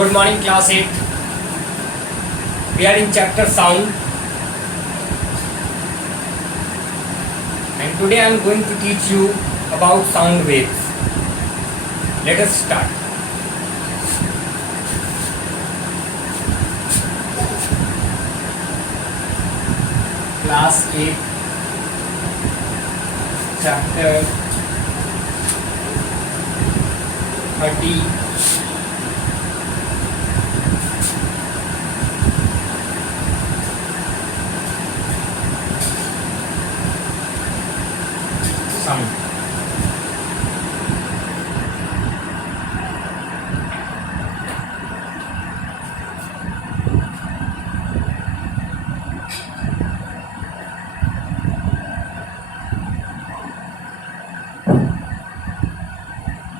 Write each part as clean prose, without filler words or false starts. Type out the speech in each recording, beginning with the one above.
Good morning, class 8. We are in chapter sound, and today I am going to teach you about sound waves. Let us start. Class 8, chapter 30. Sound.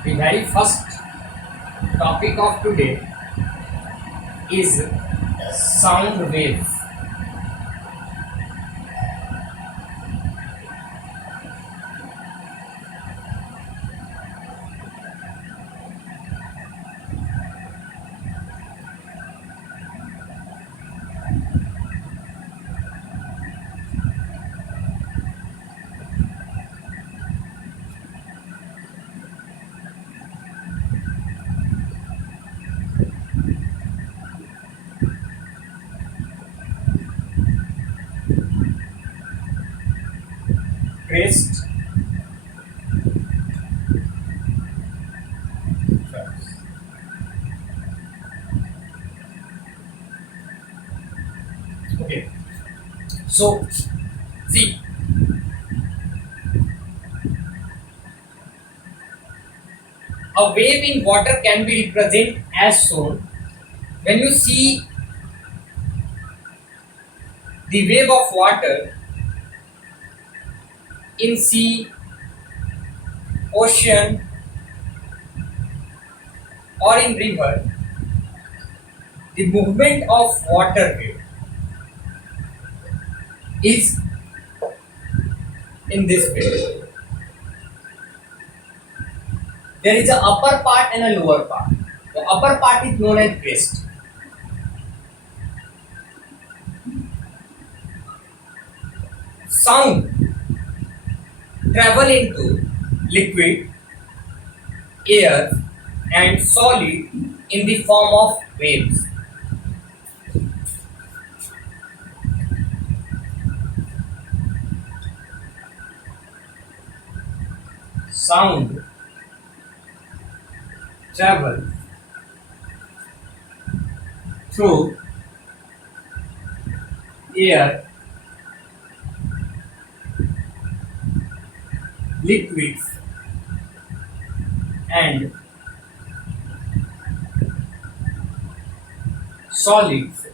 The very first topic of today is sound waves. Crest, okay. So, see, a wave in water can be represented as shown. When you see the wave of water in sea, ocean, or in river, the movement of water wave is in this way. There is an upper part and a lower part. The upper part is known as crest. Sound travel into liquid, air, and solid in the form of waves. Sound travel through air, liquids, and solids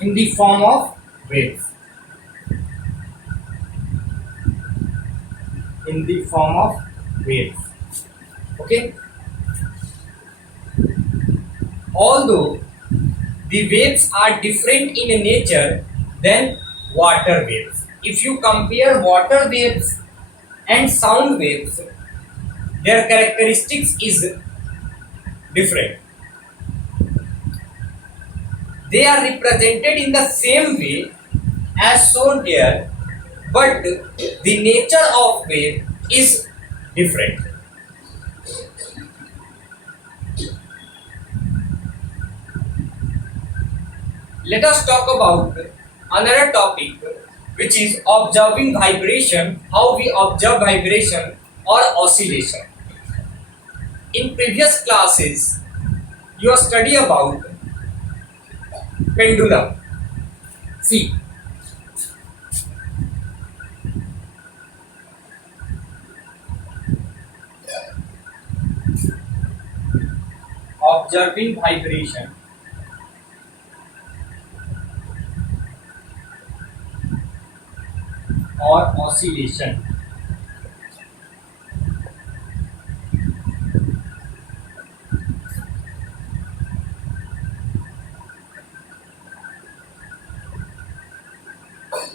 in the form of waves. In the form of waves. Okay? Although the waves are different in nature than water waves. If you compare water waves and sound waves, their characteristics is different. They are represented in the same way as shown here, but the nature of wave is different. Let us talk about another topic, which is observing vibration, how we observe vibration or oscillation. In previous classes, you have studied about pendulum. See, observing vibration or oscillation.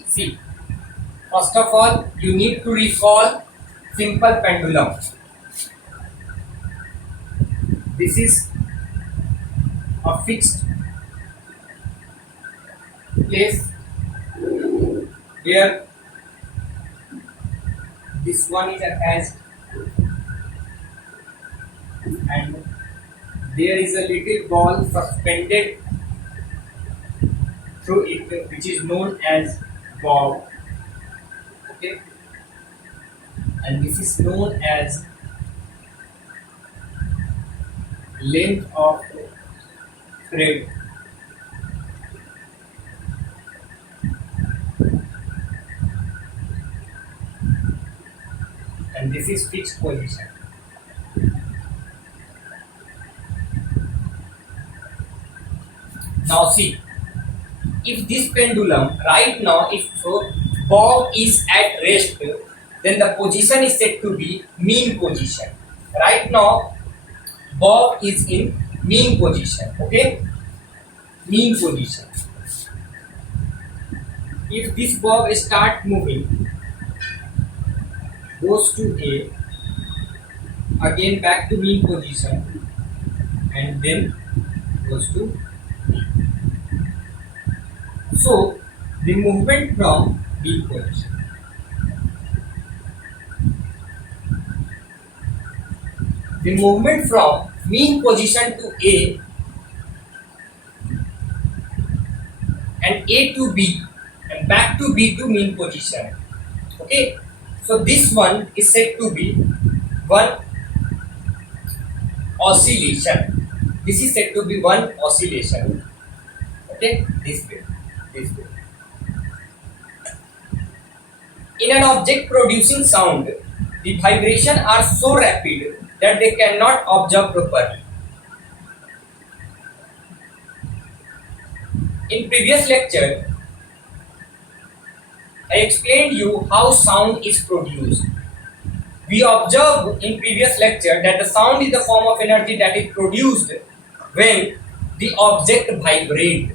See, first of all, you need to recall simple pendulum. this is a fixed place where this one is attached and there is a little ball suspended through it which is known as bob. Okay, and this is known as length of thread. And this is fixed position. Now see, if this pendulum right now, if bob is at rest, then the position is said to be mean position. Right now bob is in mean position. Okay, mean position. If this bob start moving, goes to A, again back to mean position, and then goes to B. So the movement from mean position, the movement from mean position to A and A to B and back to B to mean position. Okay, so this one is said to be one oscillation. This is said to be one oscillation. Okay, this way, this way. In an object producing sound, the vibrations are so rapid that they cannot observe properly. In previous lecture, I explained you how sound is produced. We observed in previous lecture that the sound is the form of energy that is produced when the object vibrates.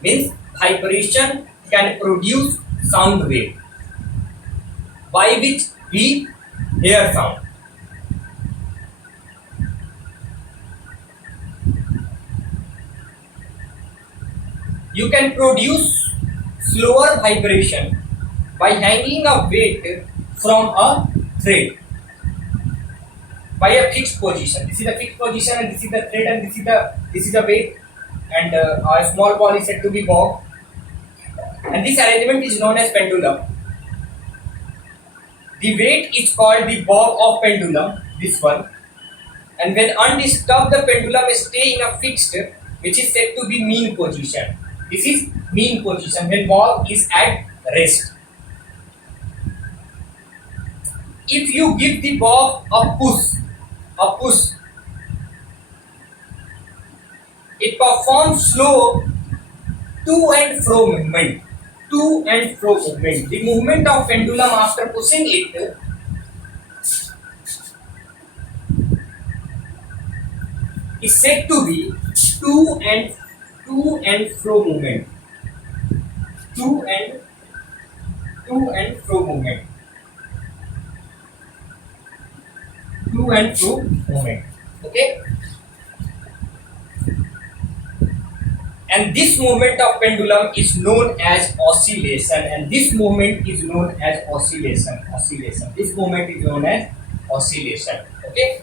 Means vibration can produce sound wave by which we hear sound. You can produce slower vibration by hanging a weight from a thread by a fixed position. This is the fixed position and this is the thread and this is the weight, and a small ball is said to be bob, and this arrangement is known as pendulum. The weight is called the bob of pendulum, this one, and when undisturbed the pendulum stay in a fixed which is said to be mean position. This is mean position when bob is at rest. If you give the bob a push, it performs slow to and fro movement. The movement of pendulum after pushing it is said to be to and fro movement. To and fro movement. To and fro movement. Okay. And this movement of pendulum is known as oscillation, and this movement is known as oscillation. This movement is known as oscillation. Okay.